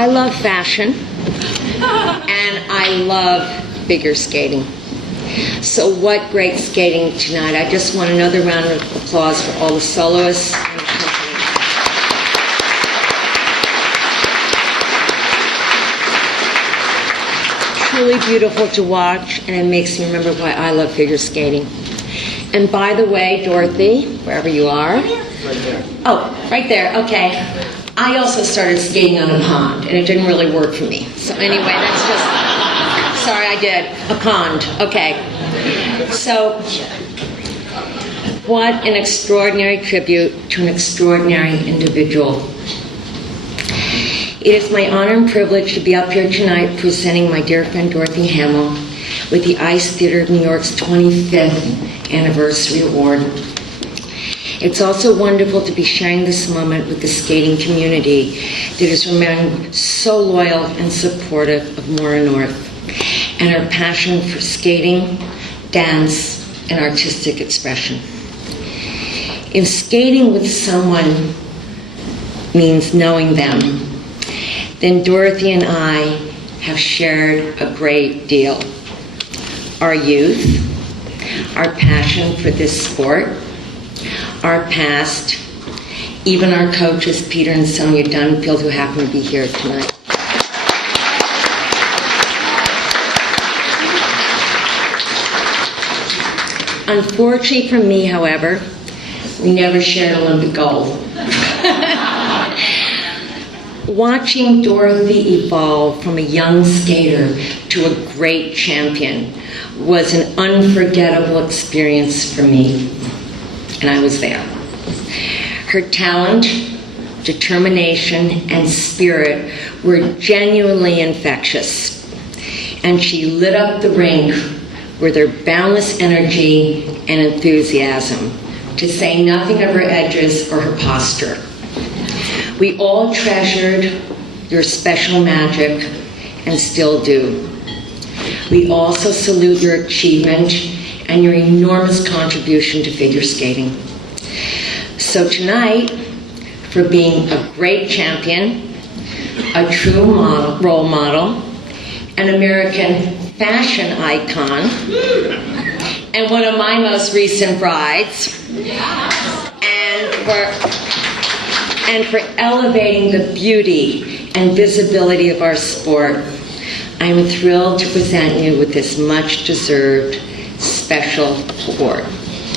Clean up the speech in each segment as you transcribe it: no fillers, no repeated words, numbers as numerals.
I love fashion, and I love figure skating. So what great skating tonight. I just want another round of applause for all the soloists and the company. Truly beautiful to watch, and it makes me remember why I love figure skating. And by the way, Dorothy, wherever you are. Right there. Oh, right there, okay. I also started skating on a pond, and it didn't really work for me. So anyway, that's just, sorry I did, a pond, okay. So, what an extraordinary tribute to an extraordinary individual. It is my honor and privilege to be up here tonight presenting my dear friend Dorothy Hamill with the Ice Theater of New York's 25th Anniversary Award. It's also wonderful to be sharing this moment with the skating community that has remained so loyal and supportive of Mora North and her passion for skating, dance, and artistic expression. If skating with someone means knowing them, then Dorothy and I have shared a great deal. Our youth, our passion for this sport, our past, even our coaches, Peter and Sonia Dunfield, who happen to be here tonight. Unfortunately for me, however, we never shared Olympic gold. Watching Dorothy evolve from a young skater to a great champion was an unforgettable experience for me, and I was there. Her talent, determination, and spirit were genuinely infectious, and she lit up the rink with her boundless energy and enthusiasm, to say nothing of her edges or her posture. We all treasured your special magic and still do. We also salute your achievement and your enormous contribution to figure skating. So tonight, for being a great champion, a true role model, an American fashion icon, and one of my most recent brides, and for elevating the beauty and visibility of our sport, I am thrilled to present you with this much-deserved special award.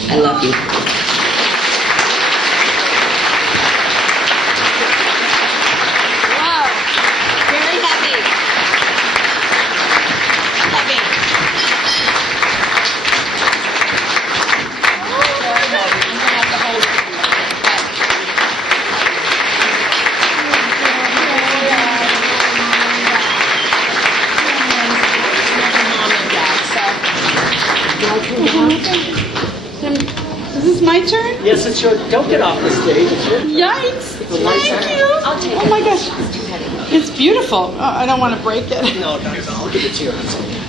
I love you. Is this my turn? Yes, it's your. Don't get off the stage. It's your turn. Yikes! Thank you. I'll take it. Oh my gosh, it's beautiful. I don't want to break it. No, I'll give it to you.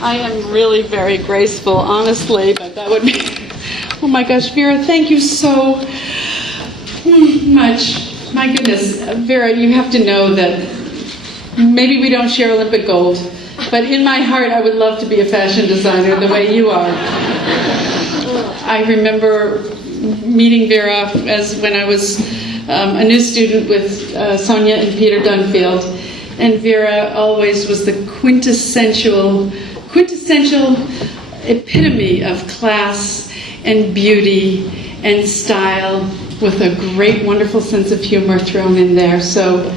I am really very graceful, honestly, but that would be. Oh my gosh, Vera, thank you so much. My goodness, Vera, you have to know that maybe we don't share Olympic gold, but in my heart, I would love to be a fashion designer the way you are. I remember meeting Vera as when I was a new student with Sonia and Peter Dunfield, and Vera always was the quintessential epitome of class and beauty and style, with a great, wonderful sense of humor thrown in there. So,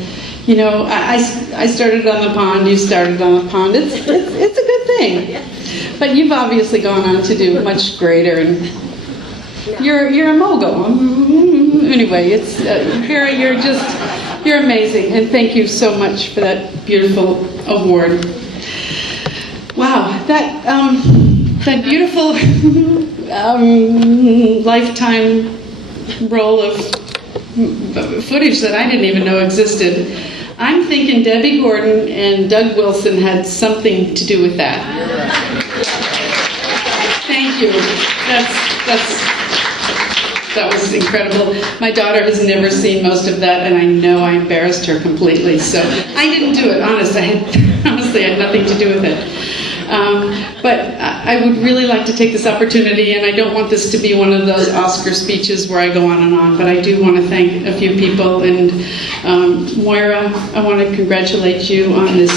you know, I started on the pond, you started on the pond. It's a good thing. But you've obviously gone on to do much greater, and you're a mogul. Anyway, it's Vera, you're amazing, and thank you so much for that beautiful award. Wow, that beautiful lifetime roll of footage that I didn't even know existed. I'm thinking Debbie Gordon and Doug Wilson had something to do with that. That was incredible. My daughter has never seen most of that, and I know I embarrassed her completely. So I didn't do it, honestly. Honestly, I had nothing to do with it. But I would really like to take this opportunity, and I don't want this to be one of those Oscar speeches where I go on and on, but I do want to thank a few people. And Moira, I want to congratulate you on this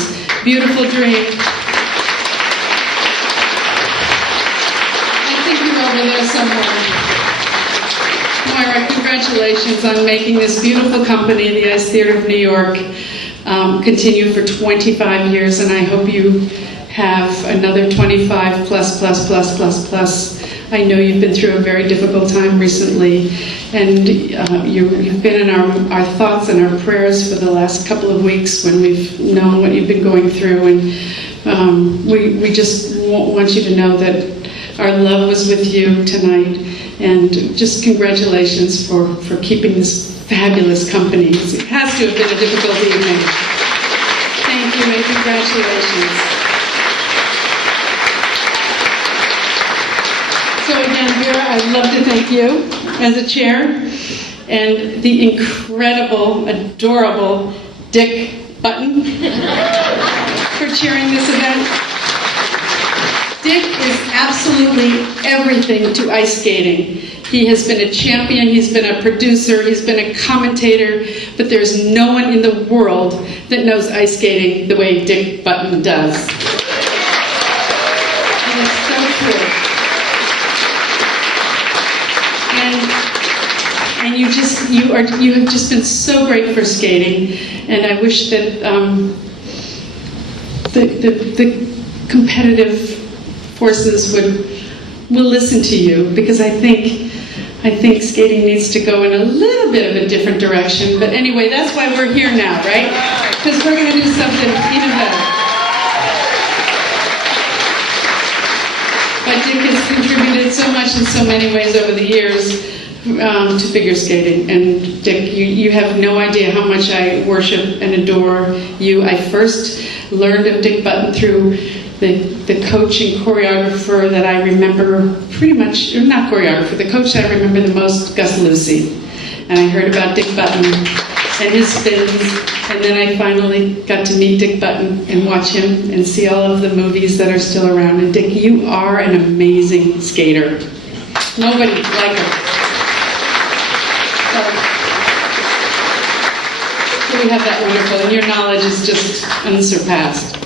beautiful dream. I think you're over there somewhere. Moira, congratulations on making this beautiful company, the Ice Theater of New York, continue for 25 years, and I hope you have another 25 plus. I know you've been through a very difficult time recently, and you've been in our thoughts and our prayers for the last couple of weeks when we've known what you've been going through, and we just want you to know that our love was with you tonight, and just congratulations for keeping this fabulous company. It has to have been a difficult evening. Thank you, and congratulations. So again, Vera, I'd love to thank you as a chair, and the incredible, adorable Dick Button for chairing this event. Dick is absolutely everything to ice skating. He has been a champion, he's been a producer, he's been a commentator, but there's no one in the world that knows ice skating the way Dick Button does. It is so true. And you have just been so great for skating, and I wish that the competitive forces will listen to you, because I think skating needs to go in a little bit of a different direction. But anyway, that's why we're here now, right? Because we're going to do something even better. But Dick has contributed so much in so many ways over the years to figure skating. And Dick, you have no idea how much I worship and adore you. I first learned of Dick Button through the coach and choreographer that I remember pretty much, or not choreographer, the coach that I remember the most, Gus Lucy. And I heard about Dick Button and his spins, and then I finally got to meet Dick Button and watch him and see all of the movies that are still around. And Dick, you are an amazing skater. Nobody like him. So we have that wonderful, and your knowledge is just unsurpassed.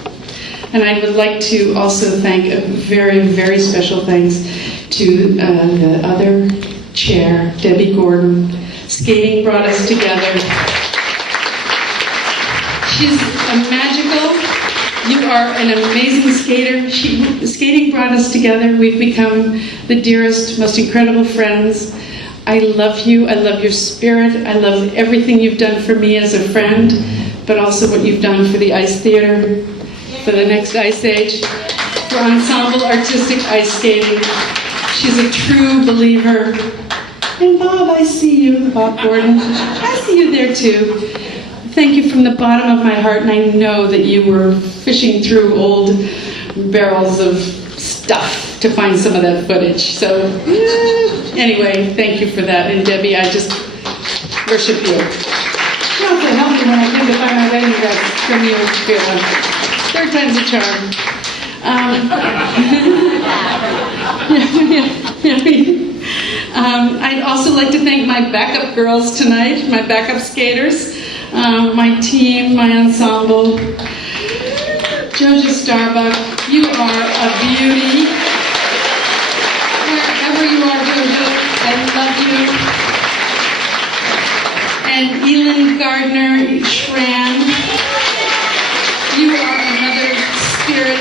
And I would like to also thank a very, very special thanks to the other chair, Debbie Gordon. Skating brought us together. She's magical. You are an amazing skater. Skating brought us together. We've become the dearest, most incredible friends. I love you. I love your spirit. I love everything you've done for me as a friend, but also what you've done for the Ice Theater, for the next Ice Age, for Ensemble Artistic Ice Skating. She's a true believer. And Bob, I see you, Bob Gordon. I see you there too. Thank you from the bottom of my heart, and I know that you were fishing through old barrels of stuff to find some of that footage. So, anyway, thank you for that. And Debbie, I just worship you. You have to help me when I come to find my wedding dress from you, Vera. Third time's a charm. I'd also like to thank my backup girls tonight, my backup skaters, my team, my ensemble. Jojo Starbuck, you are a beauty. Wherever you are, Jojo, I love you. And Elin Gardner Schran, you are another spirit.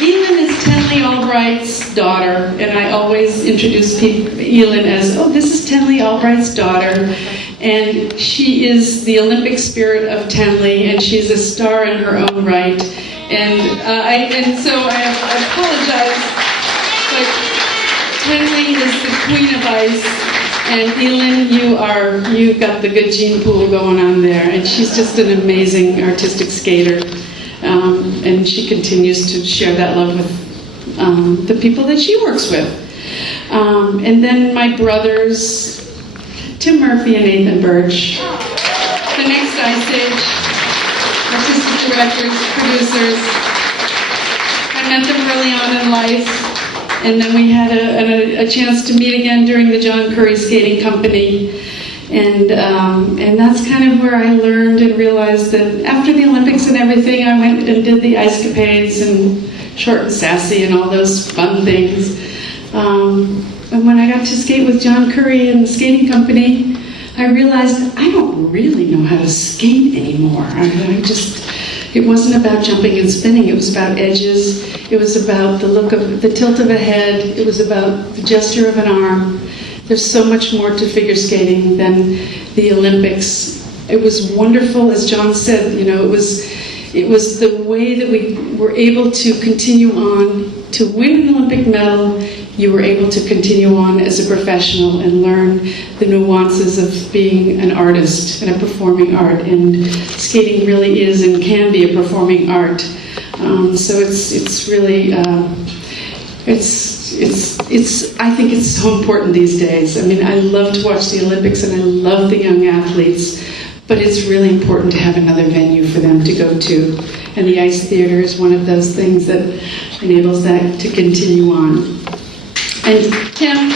Elin is Tenley Albright's daughter, and I always introduce Elin as, oh, this is Tenley Albright's daughter, and she is the Olympic spirit of Tenley, and she's a star in her own right. And so I apologize, but Tenley is the queen of ice, and Elin, you've got the good gene pool going on there, and she's just an amazing artistic skater. And she continues to share that love with the people that she works with. And then my brothers, Tim Murphy and Nathan Birch. The next Ice Age, artistic directors, producers. I met them early on in life, and then we had a chance to meet again during the John Curry Skating Company. And that's kind of where I learned and realized that after the Olympics and everything, I went and did the ice capades and Short and Sassy and all those fun things. And when I got to skate with John Curry and the skating company, I realized I don't really know how to skate anymore. It wasn't about jumping and spinning. It was about edges. It was about the look of the tilt of a head. It was about the gesture of an arm. There's so much more to figure skating than the Olympics. It was wonderful, as John said, it was the way that we were able to continue on to win an Olympic medal. You were able to continue on as a professional and learn the nuances of being an artist and a performing art. And skating really is and can be a performing art. So it's really, I think it's so important these days. I mean, I love to watch the Olympics and I love the young athletes, but it's really important to have another venue for them to go to. And the Ice Theater is one of those things that enables that to continue on. And Tim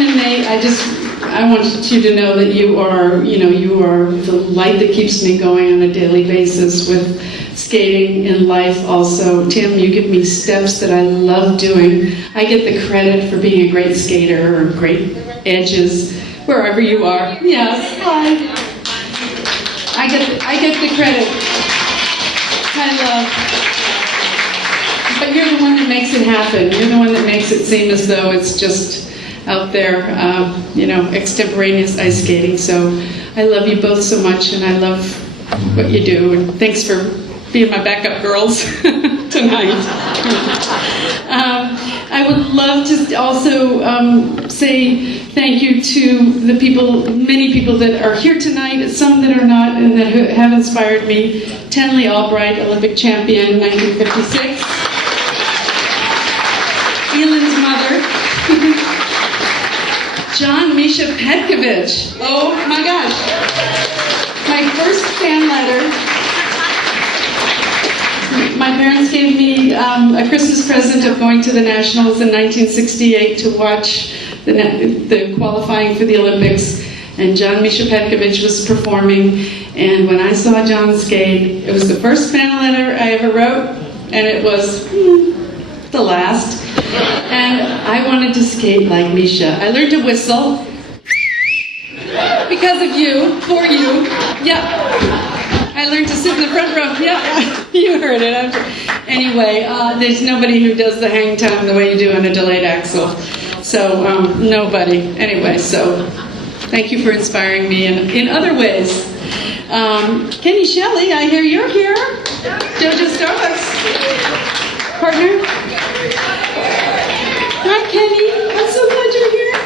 and Nate, I want you to know that you are the light that keeps me going on a daily basis with skating in life also. Tim, you give me steps that I love doing. I get the credit for being a great skater or great edges, wherever you are. Yes, hi. I get the credit. But you're the one that makes it happen. You're the one that makes it seem as though it's just out there, extemporaneous ice skating. So I love you both so much, and I love what you do. And thanks for being my backup girls tonight. I would love to also say thank you to the many people that are here tonight, some that are not, and that have inspired me. Tenley Albright, Olympic champion, 1956. Ellen's mother, John Misha Petkovich. Oh my gosh. My first fan letter. My parents gave me a Christmas present of going to the Nationals in 1968 to watch the qualifying for the Olympics. And John Misha Petkovich was performing. And when I saw John skate, it was the first fan letter I ever wrote. And it was the last. And I wanted to skate like Misha. I learned to whistle because of you, for you. Yeah. I learned to sit in the front row. Yeah, you heard it. Anyway, there's nobody who does the hang time the way you do on a delayed axle. So, nobody. Anyway, so thank you for inspiring me in other ways. Kenny Shelley, I hear you're here. Jojo Starbucks. Partner. Hi, Kenny. I'm so glad you're here.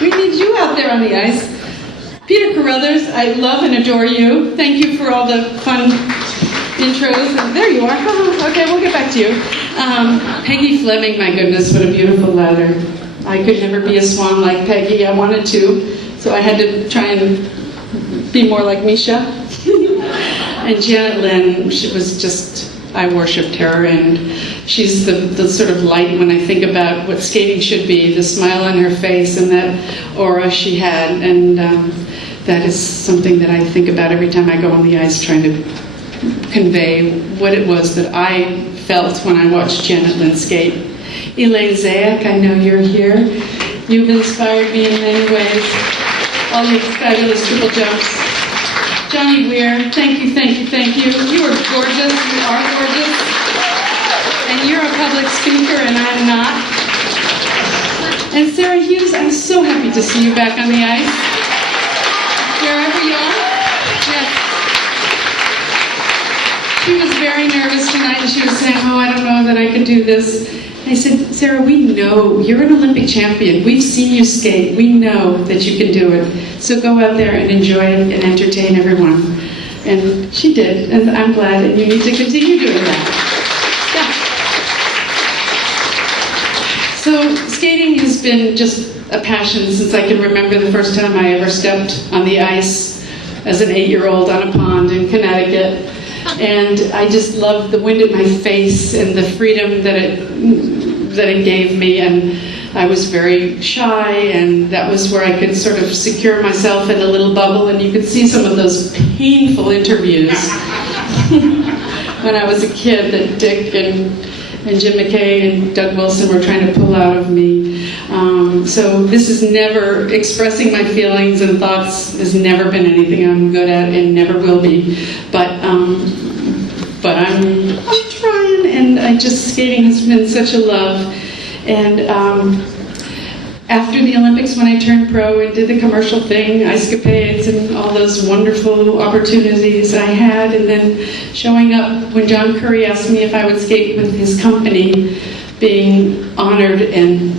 We need you out there on the ice. Peter Carruthers, I love and adore you. Thank you for all the fun intros. And there you are. Okay, we'll get back to you. Peggy Fleming, my goodness, what a beautiful ladder. I could never be a swan like Peggy. I wanted to, so I had to try and be more like Misha. And Janet Lynn, she was just, I worshipped her, and she's the sort of light when I think about what skating should be, the smile on her face and that aura she had, and that is something that I think about every time I go on the ice, trying to convey what it was that I felt when I watched Janet Lynn skate. Elaine Zayak, I know you're here. You've inspired me in many ways. All your fabulous triple jumps. Johnny Weir, thank you, thank you, thank you. You are gorgeous, you are gorgeous. And you're a public speaker and I'm not. And Sarah Hughes, I'm so happy to see you back on the ice. Wherever you are. Yes. She was very nervous tonight and she was saying, oh, I don't know that I can do this. I said, Sarah, we know you're an Olympic champion. We've seen you skate. We know that you can do it. So go out there and enjoy it and entertain everyone. And she did, and I'm glad, and you need to continue doing that. So skating has been just a passion since I can remember the first time I ever stepped on the ice as an 8-year-old on a pond in Connecticut. And I just loved the wind in my face and the freedom that it gave me. And I was very shy, and that was where I could sort of secure myself in a little bubble. And you could see some of those painful interviews when I was a kid that Dick and Jim McKay and Doug Wilson were trying to pull out of me. So this is never, expressing my feelings and thoughts has never been anything I'm good at and never will be. But I'm trying, and skating has been such a love. And after the Olympics, when I turned pro and did the commercial thing, Icecapades and all those wonderful opportunities I had, and then showing up when John Curry asked me if I would skate with his company, being honored and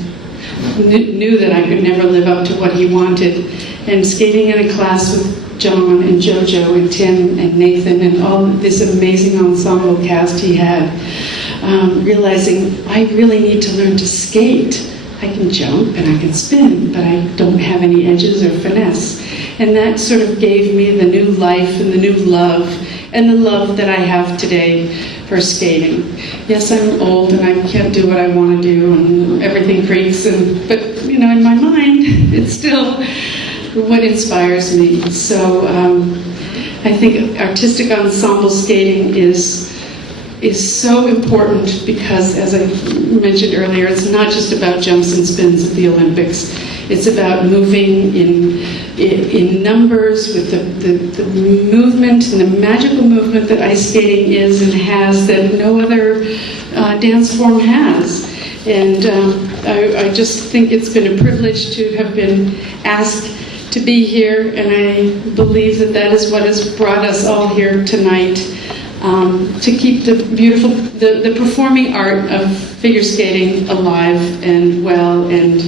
knew that I could never live up to what he wanted, and skating in a class with John and JoJo and Tim and Nathan and all this amazing ensemble cast he had, realizing I really need to learn to skate. I can jump and I can spin, but I don't have any edges or finesse. And that sort of gave me the new life and the new love, and the love that I have today for skating. Yes, I'm old and I can't do what I want to do, and everything creaks, but in my mind, it's still what inspires me. So I think artistic ensemble skating is so important because, as I mentioned earlier, it's not just about jumps and spins at the Olympics. It's about moving in numbers with the movement and the magical movement that ice skating is and has that no other dance form has. And I just think it's been a privilege to have been asked to be here, and I believe that is what has brought us all here tonight. To keep the beautiful, the performing art of figure skating alive and well, and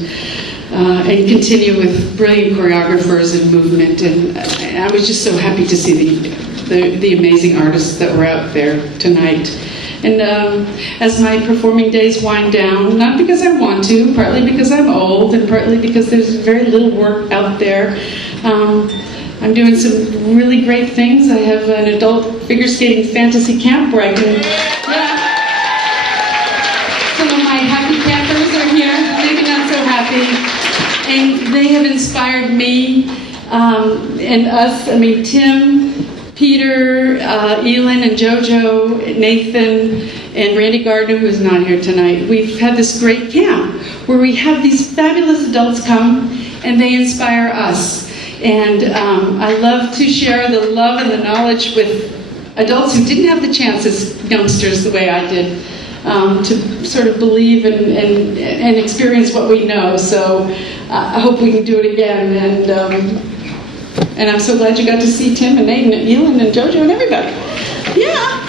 continue with brilliant choreographers and movement. And I was just so happy to see the amazing artists that were out there tonight. And as my performing days wind down, not because I want to, partly because I'm old, and partly because there's very little work out there, I'm doing some really great things. I have an adult figure skating fantasy camp where I can... Some of my happy campers are here, maybe not so happy. And they have inspired me and us. Tim, Peter, Elin, and JoJo, Nathan, and Randy Gardner, who is not here tonight. We've had this great camp where we have these fabulous adults come and they inspire us. And I love to share the love and the knowledge with adults who didn't have the chance as youngsters the way I did, to sort of believe and experience what we know. So I hope we can do it again. And I'm so glad you got to see Tim and Nate and Elin and JoJo and everybody. Yeah.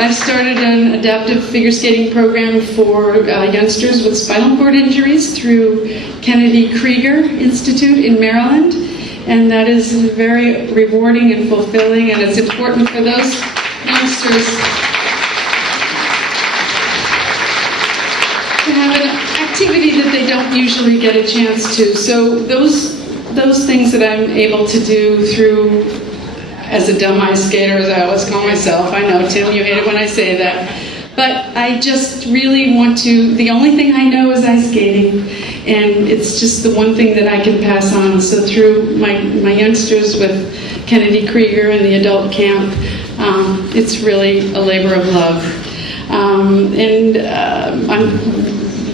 I've started an adaptive figure skating program for youngsters with spinal cord injuries through Kennedy Krieger Institute in Maryland. And that is very rewarding and fulfilling, and it's important for those youngsters to have an activity that they don't usually get a chance to. So those things that I'm able to do through, as a dumb ice skater, as I always call myself. I know, Tim, you hate it when I say that. But I just really want to, the only thing I know is ice skating, and it's just the one thing that I can pass on. So through my youngsters with Kennedy Krieger and the adult camp, it's really a labor of love.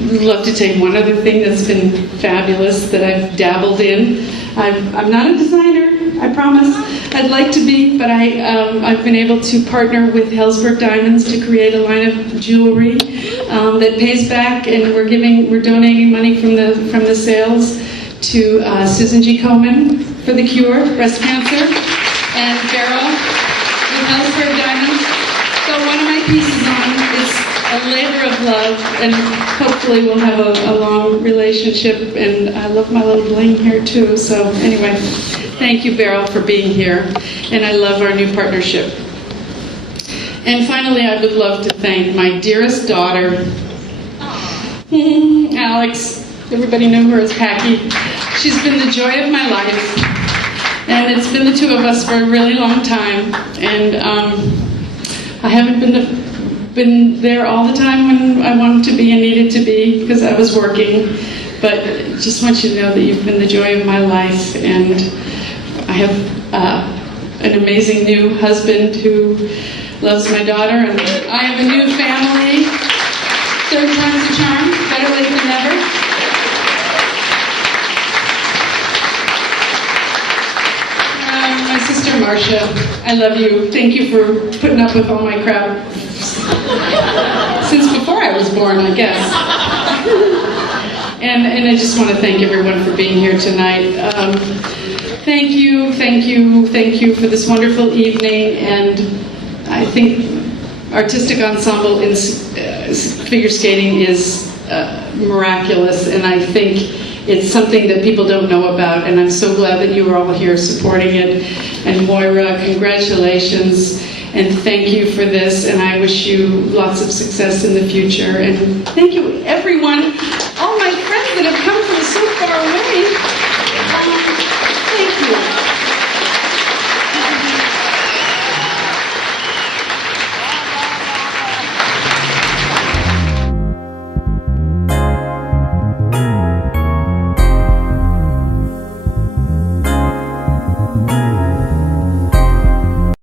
I'd love to tell you one other thing that's been fabulous that I've dabbled in. I'm not a designer, I promise. I'd like to be, but I've been able to partner with Hellsberg Diamonds to create a line of jewelry that pays back, and we're donating money from the sales to Susan G. Komen for the cure, breast cancer, and Beryl with Hellsberg Diamonds. So one of my pieces is a labor of love, and hopefully we'll have a long relationship, and I love my little bling here too. So anyway, thank you, Beryl, for being here, and I love our new partnership. And finally, I would love to thank my dearest daughter, Alex. Everybody know her as Packy. She's been the joy of my life, and it's been the two of us for a really long time. And I haven't been there all the time when I wanted to be and needed to be because I was working. But just want you to know that you've been the joy of my life, and I have an amazing new husband who loves my daughter, and I have a new family. Third time's a charm, better late than never. My sister Marcia, I love you. Thank you for putting up with all my crap since before I was born, I guess. And I just want to thank everyone for being here tonight. Thank you for this wonderful evening, and I think artistic ensemble in figure skating is miraculous, and I think it's something that people don't know about, and I'm so glad that you are all here supporting it. And Moira, congratulations, and thank you for this, and I wish you lots of success in the future. And thank you, everyone.